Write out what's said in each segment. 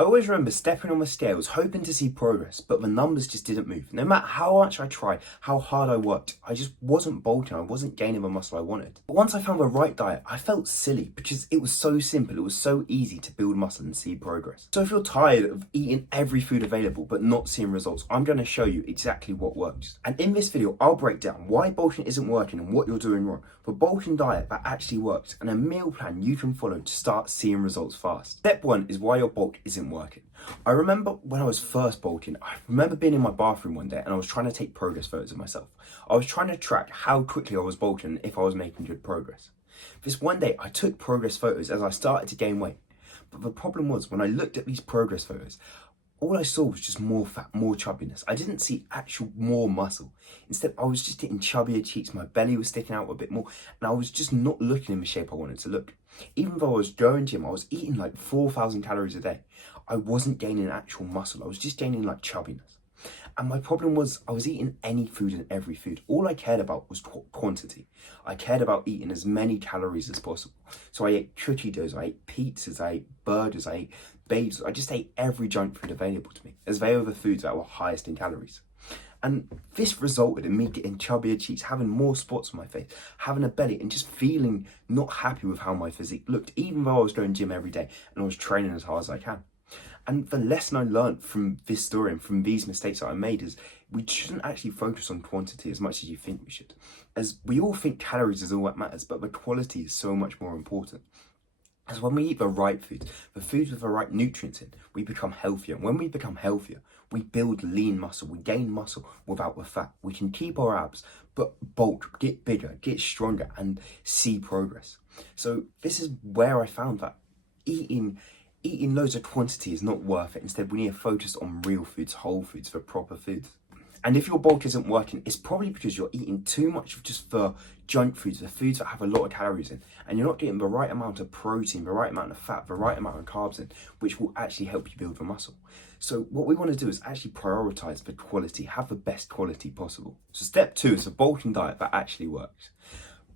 I always remember stepping on the scales, hoping to see progress, but the numbers just didn't move. No matter how much I tried, how hard I worked, I just wasn't bulking, I wasn't gaining the muscle I wanted. But once I found the right diet, I felt silly because it was so simple, it was so easy to build muscle and see progress. So if you're tired of eating every food available but not seeing results, I'm going to show you exactly what works. And in this video, I'll break down why bulking isn't working and what you're doing wrong, the bulking diet that actually works, and a meal plan you can follow to start seeing results fast. Step 1 is why your bulk isn't working. I remember when I was first bulking, I remember being in my bathroom one day and I was trying to take progress photos of myself. I was trying to track how quickly I was bulking and if I was making good progress. This one day I took progress photos as I started to gain weight. But the problem was when I looked at these progress photos, all I saw was just more fat, more chubbiness. I didn't see actual more muscle. Instead, I was just getting chubbier cheeks, my belly was sticking out a bit more, and I was just not looking in the shape I wanted to look. Even though I was going gym, I was eating like 4,000 calories a day. I wasn't gaining actual muscle, I was just gaining like chubbiness. And my problem was I was eating any food and every food. All I cared about was quantity. I cared about eating as many calories as possible. So I ate cookie doughs, I ate pizzas, I ate burgers, I ate bagels. I just ate every junk food available to me, as they were the foods that were highest in calories. And this resulted in me getting chubbier cheeks, having more spots on my face, having a belly, and just feeling not happy with how my physique looked, even though I was going gym every day and I was training as hard as I can. And the lesson I learned from this story and from these mistakes that I made is we shouldn't actually focus on quantity as much as you think we should. As we all think calories is all that matters, but the quality is so much more important. As when we eat the right foods, the foods with the right nutrients in, we become healthier. And when we become healthier, we build lean muscle, we gain muscle without the fat. We can keep our abs, but bulk, get bigger, get stronger, and see progress. So this is where I found that eating loads of quantity is not worth it. Instead, we need to focus on real foods, whole foods, the proper foods. And if your bulk isn't working, it's probably because you're eating too much of just the junk foods, the foods that have a lot of calories in, and you're not getting the right amount of protein, the right amount of fat, the right amount of carbs in, which will actually help you build the muscle. So what we want to do is actually prioritize the quality, have the best quality possible. So step 2 is a bulking diet that actually works.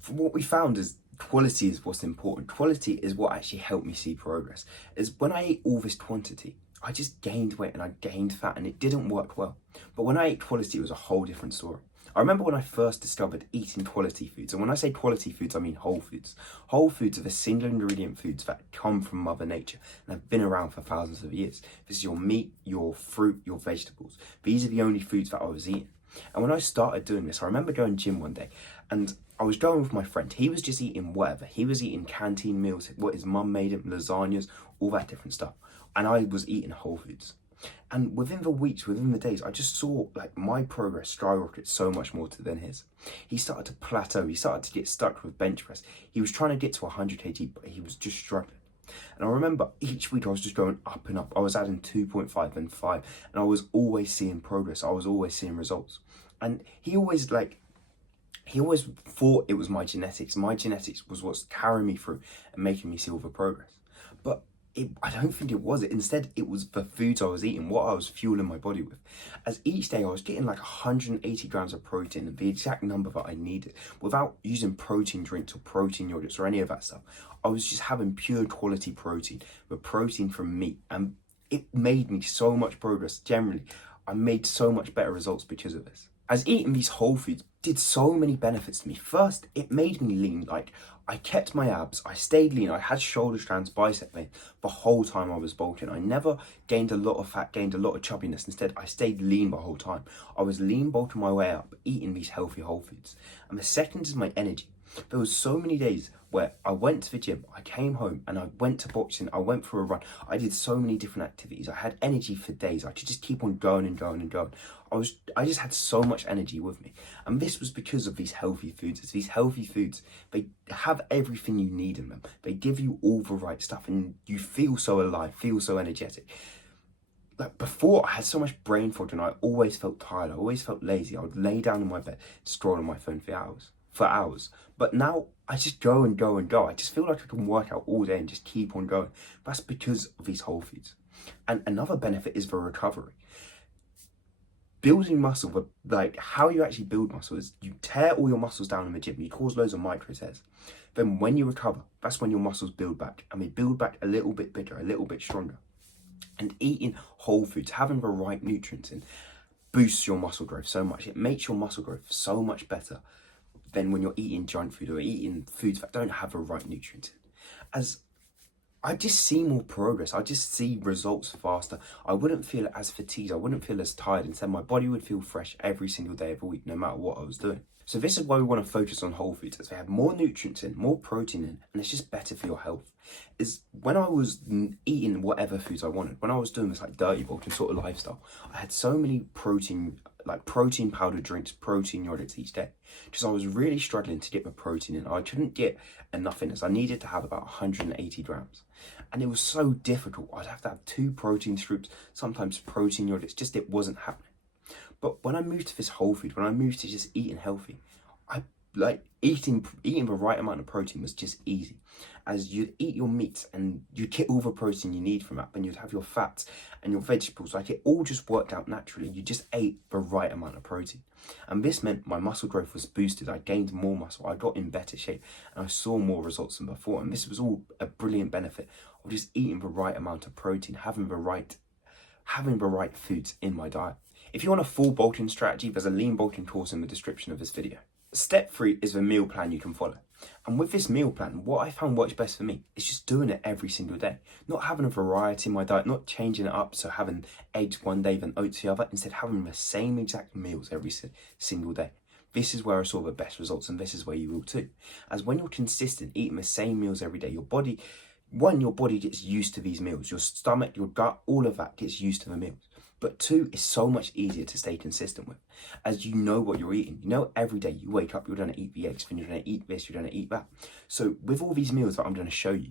From what we found is quality is what's important. Quality is what actually helped me see progress. Is when I ate all this quantity, I just gained weight and I gained fat and it didn't work well. But when I ate quality, it was a whole different story. I remember when I first discovered eating quality foods, and when I say quality foods, I mean whole foods. Whole foods are the single ingredient foods that come from Mother Nature and have been around for thousands of years. This is your meat, your fruit, your vegetables. These are the only foods that I was eating. And when I started doing this, I remember going gym one day and I was going with my friend. He was just eating whatever. He was eating canteen meals, what his mum made him, lasagnas, all that different stuff. And I was eating whole foods. And within the weeks, within the days, I just saw like my progress skyrocket so much more than his. He started to plateau. He started to get stuck with bench press. He was trying to get to 100 kg, but he was just struggling. And I remember each week I was just going up and up. I was adding 2.5 and 5, and I was always seeing progress. I was always seeing results. And he always thought it was my genetics. My genetics was what's carrying me through and making me see all the progress. But I don't think it was it. Instead, it was the foods I was eating, what I was fueling my body with. As each day I was getting like 180 grams of protein, the exact number that I needed, without using protein drinks or protein yogurts or any of that stuff. I was just having pure quality protein, the protein from meat, and it made me so much progress. Generally, I made so much better results because of this. As eating these whole foods did so many benefits to me. First, it made me lean. Like, I kept my abs, I stayed lean, I had shoulder strands, bicep veins the whole time I was bulking. I never gained a lot of fat, gained a lot of chubbiness. Instead, I stayed lean the whole time. I was lean, bulking my way up, eating these healthy whole foods. And the second is my energy. There was so many days where I went to the gym, I came home and I went to boxing, I went for a run. I did so many different activities. I had energy for days. I could just keep on going and going and going. I just had so much energy with me. And this was because of these healthy foods. It's these healthy foods, they have everything you need in them. They give you all the right stuff and you feel so alive, feel so energetic. Like before, I had so much brain fog and I always felt tired. I always felt lazy. I would lay down in my bed, scroll on my phone for hours. But now I just go and go and go. I just feel like I can work out all day and just keep on going. That's because of these whole foods. And another benefit is the recovery. Building muscle, but like how you actually build muscle is you tear all your muscles down in the gym. You cause loads of micro tears. Then when you recover, that's when your muscles build back, and they build back a little bit bigger, a little bit stronger. And eating whole foods, having the right nutrients in, boosts your muscle growth so much. It makes your muscle growth so much better than when you're eating junk food or eating foods that don't have the right nutrients in. As I just see more progress. I just see results faster. I wouldn't feel as fatigued. I wouldn't feel as tired. Instead, my body would feel fresh every single day of the week, no matter what I was doing. So this is why we want to focus on whole foods, as they have more nutrients in, more protein in, and it's just better for your health. Is when I was eating whatever foods I wanted, when I was doing this like dirty bulking sort of lifestyle, I had so many protein powder drinks, protein yogurts each day. Just I was really struggling to get the protein in. I couldn't get enough in, as I needed to have about 180 grams. And it was so difficult. I'd have to have 2 protein scoops, sometimes protein yogurts, just it wasn't happening. But when I moved to this whole food, when I moved to just eating healthy, I like eating the right amount of protein was just easy. As you'd eat your meats and you'd get all the protein you need from that, and you'd have your fats and your vegetables, like it all just worked out naturally. You just ate the right amount of protein. And this meant my muscle growth was boosted. I gained more muscle, I got in better shape, and I saw more results than before. And this was all a brilliant benefit of just eating the right amount of protein, having the right foods in my diet. If you want a full bulking strategy, there's a lean bulking course in the description of this video. Step 3 is the meal plan you can follow. And with this meal plan, what I found works best for me is just doing it every single day. Not having a variety in my diet, not changing it up, so having eggs one day, then oats the other. Instead, having the same exact meals every single day. This is where I saw the best results, and this is where you will too. As when you're consistent, eating the same meals every day, your body gets used to these meals. Your stomach, your gut, all of that gets used to the meals. But 2, is so much easier to stay consistent with, as you know what you're eating. You know every day you wake up, you're going to eat the eggs, then you're going to eat this, you're going to eat that. So with all these meals that I'm going to show you,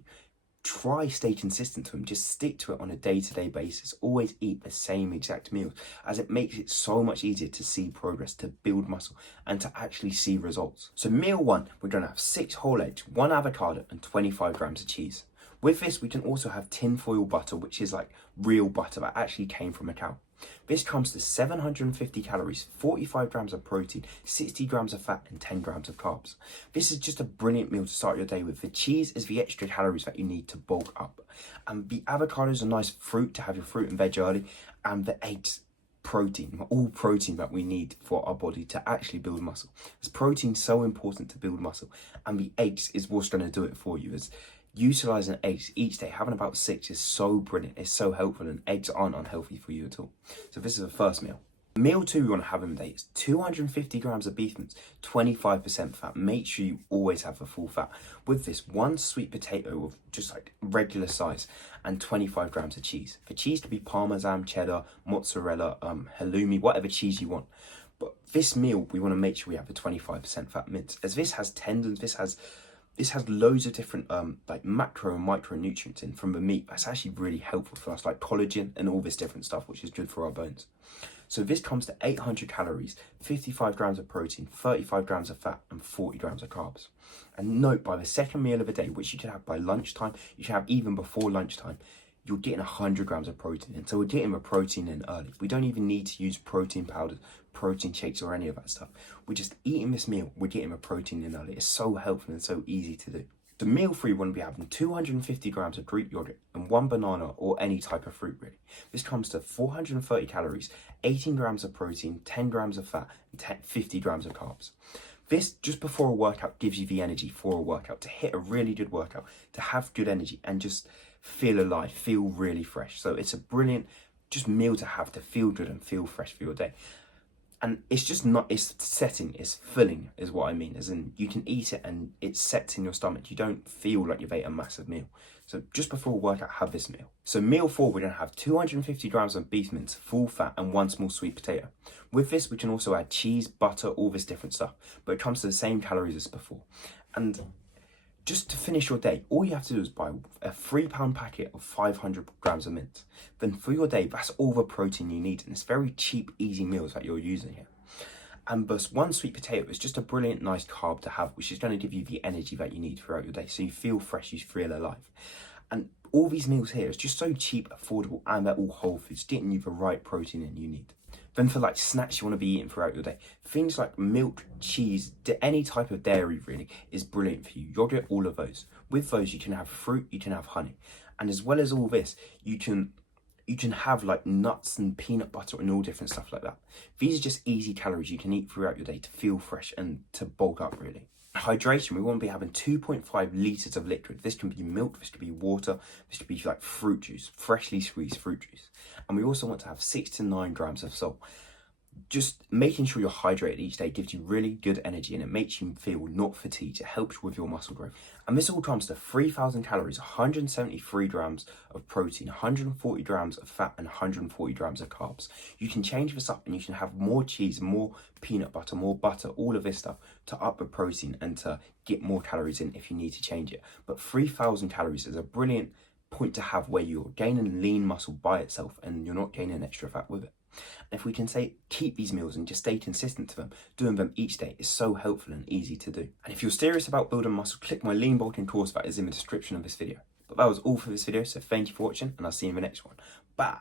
try stay consistent to them. Just stick to it on a day-to-day basis. Always eat the same exact meals, as it makes it so much easier to see progress, to build muscle, and to actually see results. So meal 1, we're going to have 6 whole eggs, 1 avocado, and 25 grams of cheese. With this, we can also have tinfoil butter, which is like real butter that actually came from a cow. This comes to 750 calories, 45 grams of protein, 60 grams of fat, and 10 grams of carbs. This is just a brilliant meal to start your day with. The cheese is the extra calories that you need to bulk up. And the avocado is a nice fruit to have your fruit and veg early. And the eggs, protein, all protein that we need for our body to actually build muscle. As protein so important to build muscle, and the eggs is what's going to do it for you. As utilising eggs each day, having about 6 is so brilliant, it's so helpful, and eggs aren't unhealthy for you at all. So this is the first meal. Meal 2 we want to have in the day is 250 grams of beef mince, 25% fat. Make sure you always have the full fat. With this, 1 sweet potato of just like regular size, and 25 grams of cheese. The cheese could be Parmesan, cheddar, mozzarella, halloumi, whatever cheese you want. But this meal, we want to make sure we have the 25% fat mince, as this has tendons, this has loads of different like macro and micronutrients in from the meat. That's actually really helpful for us, like collagen and all this different stuff, which is good for our bones. So this comes to 800 calories, 55 grams of protein, 35 grams of fat, and 40 grams of carbs. And note, by the second meal of the day, which you can have by lunchtime, you can have even before lunchtime, you're getting 100 grams of protein in. So we're getting the protein in early. We don't even need to use protein powders, protein shakes, or any of that stuff. We're just eating this meal, we're getting the protein in early. It's so helpful and so easy to do. The meal 3, we want to be having 250 grams of Greek yogurt and 1 banana or any type of fruit really. This comes to 430 calories, 18 grams of protein, 10 grams of fat, and 50 grams of carbs. This, just before a workout, gives you the energy for a workout, to hit a really good workout, to have good energy and just feel alive, feel really fresh. So it's a brilliant just meal to have, to feel good and feel fresh for your day. And it's just not, it's setting, it's filling is what I mean, as in you can eat it and it sets in your stomach. You don't feel like you've ate a massive meal. So just before a workout, have this meal. So meal 4, we're going to have 250 grams of beef mince, full fat, and 1 small sweet potato. With this, we can also add cheese, butter, all this different stuff, but it comes to the same calories as before. And just to finish your day, all you have to do is buy a £3 packet of 500 grams of mince. Then for your day, that's all the protein you need. And it's very cheap, easy meals that you're using here. And plus 1 sweet potato is just a brilliant, nice carb to have, which is going to give you the energy that you need throughout your day. So you feel fresh, you feel alive. And all these meals here is just so cheap, affordable, and they're all whole foods, getting you the right protein in you need. Then for like snacks you want to be eating throughout your day, things like milk, cheese, any type of dairy really is brilliant for you. Yogurt, all of those. With those you can have fruit, you can have honey. And as well as all this, you can You can have like nuts and peanut butter and all different stuff like that. These are just easy calories you can eat throughout your day to feel fresh and to bulk up really. Hydration, we want to be having 2.5 litres of liquid. This can be milk, this could be water, this could be like fruit juice, freshly squeezed fruit juice. And we also want to have 6 to 9 grams of salt. Just making sure you're hydrated each day gives you really good energy and it makes you feel not fatigued. It helps with your muscle growth. And this all comes to 3,000 calories, 173 grams of protein, 140 grams of fat and 140 grams of carbs. You can change this up and you can have more cheese, more peanut butter, more butter, all of this stuff to up the protein and to get more calories in if you need to change it. But 3,000 calories is a brilliant point to have where you're gaining lean muscle by itself and you're not gaining extra fat with it. And if we can say keep these meals and just stay consistent to them, doing them each day is so helpful and easy to do. And if you're serious about building muscle, click my lean bulking course that is in the description of this video. But that was all for this video, so thank you for watching and I'll see you in the next one. Bye!